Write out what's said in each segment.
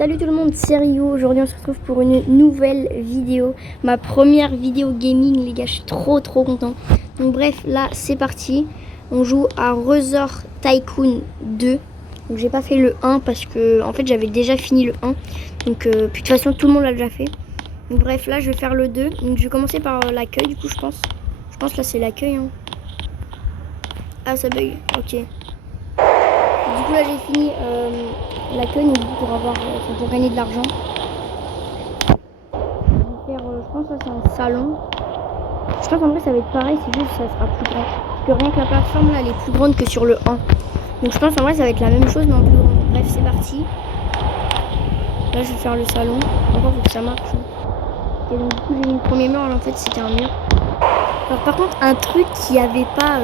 Salut tout le monde, c'est Rio. Aujourd'hui on se retrouve pour une nouvelle vidéo. Ma première vidéo gaming les gars, je suis trop content. Donc bref, là c'est parti. On joue à Resort Tycoon 2. Donc j'ai pas fait le 1 parce que en fait j'avais déjà fini le 1. Donc puis de toute façon tout le monde l'a déjà fait. Donc bref, là je vais faire le 2. Donc je vais commencer par l'accueil du coup je pense. Je pense là c'est l'accueil hein. Ah ça bug, ok. Du coup là j'ai fini l'accueil pour gagner de l'argent. Je vais faire, je pense que ça c'est un salon. Je pense qu'en vrai ça va être pareil, c'est juste que ça sera plus grand. Parce que rien que la plateforme là elle est plus grande que sur le 1. Donc je pense en vrai ça va être la même chose mais en plus grand. Bref c'est parti. Là je vais faire le salon. Encore faut que ça marche. Et donc du coup j'ai mis le premier mur, alors en fait c'était un mur. Alors par contre un truc qu'il n'y avait pas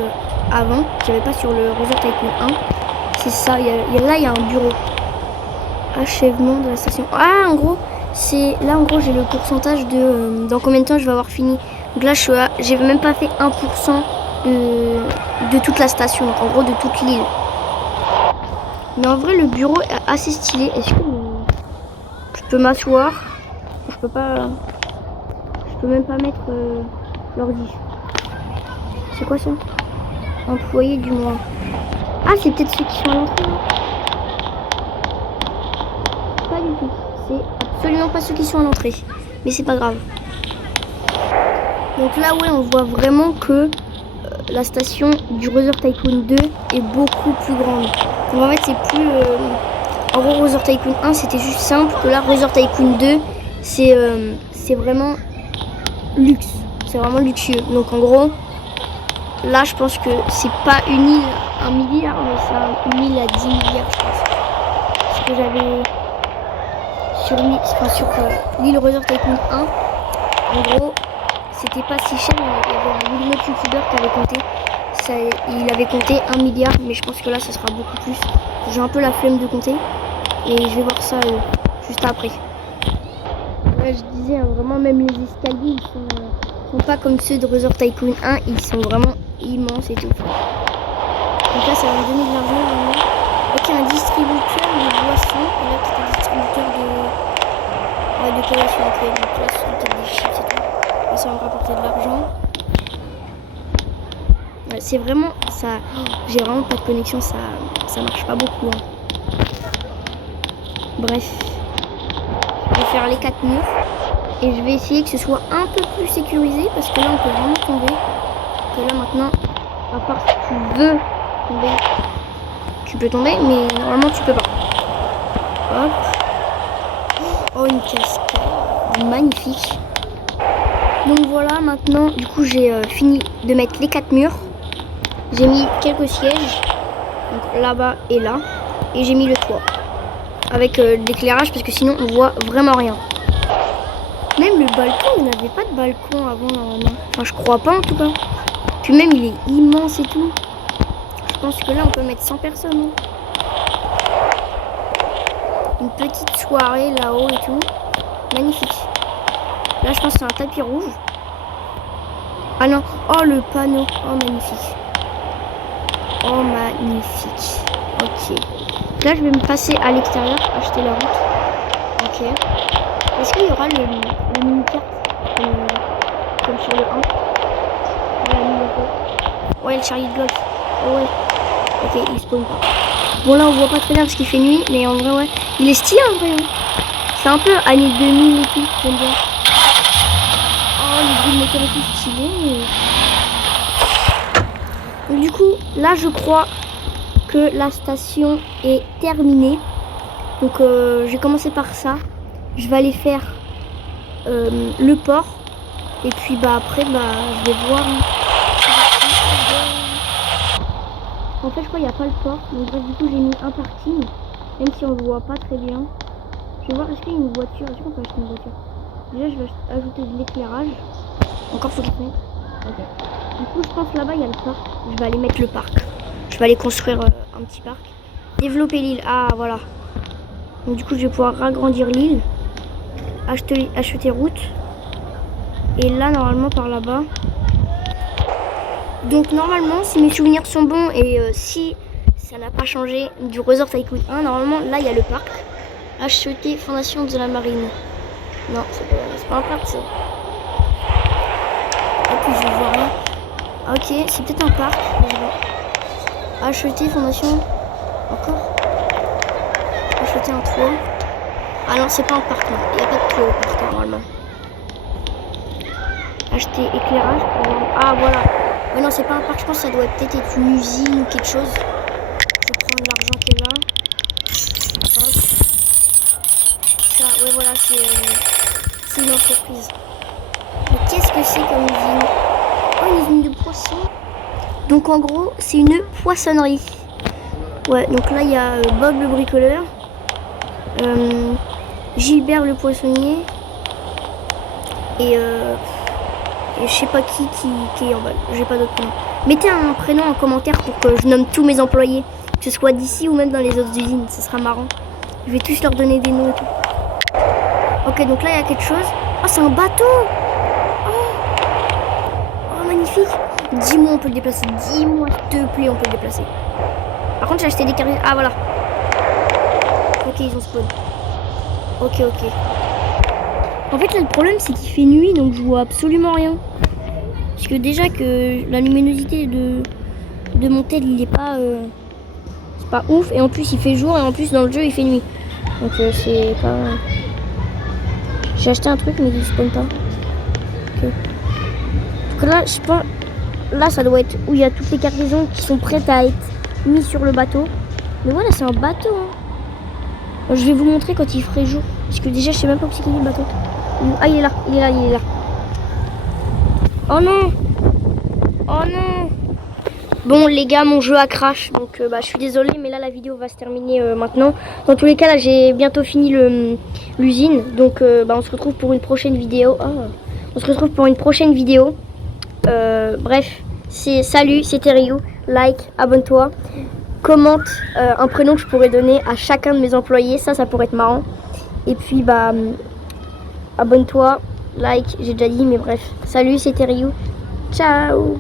avant, qu'il n'y avait pas sur le Resort Tycoon 1. C'est ça, là il y a un bureau. Achèvement de la station. Ah en gros, c'est là en gros j'ai le pourcentage de dans combien de temps je vais avoir fini. Donc là j'ai même pas fait 1% de toute la station, donc en gros de toute l'île. Mais en vrai le bureau est assez stylé. Est-ce que je peux m'asseoir? Je peux pas. Je peux même pas mettre l'ordi. C'est quoi ça? Employé du mois. Ah c'est peut-être ceux qui sont à l'entrée. Pas du tout. C'est absolument pas ceux qui sont à l'entrée. Mais c'est pas grave. Donc là ouais on voit vraiment que la station du Resort Tycoon 2 est beaucoup plus grande. Donc en fait c'est plus... en gros Resort Tycoon 1 c'était juste simple. Que là Resort Tycoon 2 c'est vraiment luxe. C'est vraiment luxueux. Donc en gros là je pense que c'est pas une île à 1 milliard mais c'est une île à 10 milliards je pense. Parce que j'avais... sur l'île Resort Tycoon 1, en gros, c'était pas si cher. Il y avait un autre youtubeur qui avait compté. Il avait compté 1 milliard, mais je pense que là, ça sera beaucoup plus. J'ai un peu la flemme de compter. Et je vais voir ça juste après. Ouais, je disais, hein, vraiment, même les escaliers, ils sont pas comme ceux de Resort Tycoon 1. Ils sont vraiment immenses et tout. Donc là, ça va me donner de l'argent, vraiment. Ok, un distributeur de boissons. Et là, c'est un distributeur de collation. Ok, donc là, c'est peut-être des chips et tout. Là, ça va me rapporter de l'argent. Ouais, c'est vraiment ça. J'ai vraiment pas de connexion, ça marche pas beaucoup. Hein. Bref, je vais faire les 4 murs. Et je vais essayer que ce soit un peu plus sécurisé. Parce que là, on peut vraiment tomber. Que là, maintenant, à part si tu veux tomber. Tu peux tomber, mais normalement tu peux pas. Hop. Oh, une cascade. Magnifique. Donc voilà, maintenant, du coup, j'ai fini de mettre les 4 murs. J'ai mis quelques sièges. Donc là-bas et là. Et j'ai mis le toit. Avec l'éclairage, parce que sinon, on voit vraiment rien. Même le balcon, il n'avait pas de balcon avant, normalement. Enfin, je crois pas, en tout cas. Puis même, il est immense et tout. Je pense que là on peut mettre 100 personnes. Une petite soirée là-haut et tout. Magnifique. Là je pense que c'est un tapis rouge. Ah non. Oh le panneau. Oh magnifique. Oh magnifique. Ok. Là je vais me passer à l'extérieur. Acheter la route. Ok. Est-ce qu'il y aura le mini-carte comme sur le 1? Ouais le Charlie de golf. Oh ouais. Ok, il spawn pas. Bon là on voit pas très bien parce qu'il fait nuit, mais en vrai ouais. Il est stylé en vrai. Hein. C'est un peu années 2000 et tout, j'aime bien. Oh les bruits de moteur et tout stylé. Donc du coup, là je crois que la station est terminée. Donc j'ai commencé par ça. Je vais aller faire le port. Et puis bah après je vais voir. En fait je crois qu'il n'y a pas le port, donc bref, du coup j'ai mis un parking, même si on le voit pas très bien. Je vais voir est-ce qu'il y a une voiture, est-ce qu'on peut acheter une voiture. Déjà je vais ajouter de l'éclairage, encore faut que je mette. Ok. Du coup je pense là-bas il y a le parc, je vais aller mettre le parc. Je vais aller construire un petit parc. Développer l'île, ah voilà. Donc du coup je vais pouvoir agrandir l'île, acheter route. Et là normalement par là-bas. Donc normalement, si mes souvenirs sont bons et si ça n'a pas changé du Resort Tycoon 1, normalement là il y a le parc. Acheter fondation de la marine. Non, c'est pas un parc ça. Ah, puis je vois rien. Ok, c'est peut-être un parc. Acheter fondation. Encore. Acheter un toit. Ah non, c'est pas un parc non. Il n'y a pas de toit au parc normalement. Acheter éclairage. Ah voilà. Mais non, c'est pas un parc. Je pense que ça doit peut-être être une usine ou quelque chose. Je vais prendre l'argent qui est là. Hop. Ça, ouais voilà, c'est une entreprise. Mais qu'est-ce que c'est comme usine? Oh, une usine de poissons. Donc en gros, c'est une poissonnerie. Ouais, donc là il y a Bob le bricoleur, Gilbert le poissonnier et je sais pas qui est en bas. J'ai pas d'autre prénom. Mettez un prénom en commentaire pour que je nomme tous mes employés, que ce soit d'ici ou même dans les autres usines. Ce sera marrant. Je vais tous leur donner des noms et tout. Ok, donc là il y a quelque chose. Oh, c'est un bateau. Oh, magnifique. Dis-moi on peut le déplacer. Dis-moi s'il te plaît on peut le déplacer. Par contre j'ai acheté des cartes. Ah voilà. Ok, ils ont spawn. Ok. En fait là le problème c'est qu'il fait nuit donc je vois absolument rien. Parce que déjà que la luminosité de mon tel il est pas c'est pas ouf et en plus il fait jour et en plus dans le jeu il fait nuit. Donc c'est pas. J'ai acheté un truc mais il spawn pas. Ok. Donc là je pense. Là ça doit être où il y a toutes les cargaisons qui sont prêtes à être mises sur le bateau. Mais voilà c'est un bateau hein. Je vais vous montrer quand il ferait jour. Parce que déjà je sais même pas où c'est qu'il est le bateau. Ah il est là. Oh non. Bon les gars mon jeu a crash. Donc je suis désolée mais là la vidéo va se terminer maintenant. Dans tous les cas là j'ai bientôt fini l'usine. Donc on se retrouve pour une prochaine vidéo. Bref. Salut c'était Ryu. Like, abonne-toi. Commente un prénom que je pourrais donner à chacun de mes employés, ça pourrait être marrant. Et puis abonne-toi, like, j'ai déjà dit mais bref. Salut c'était Ryu. Ciao.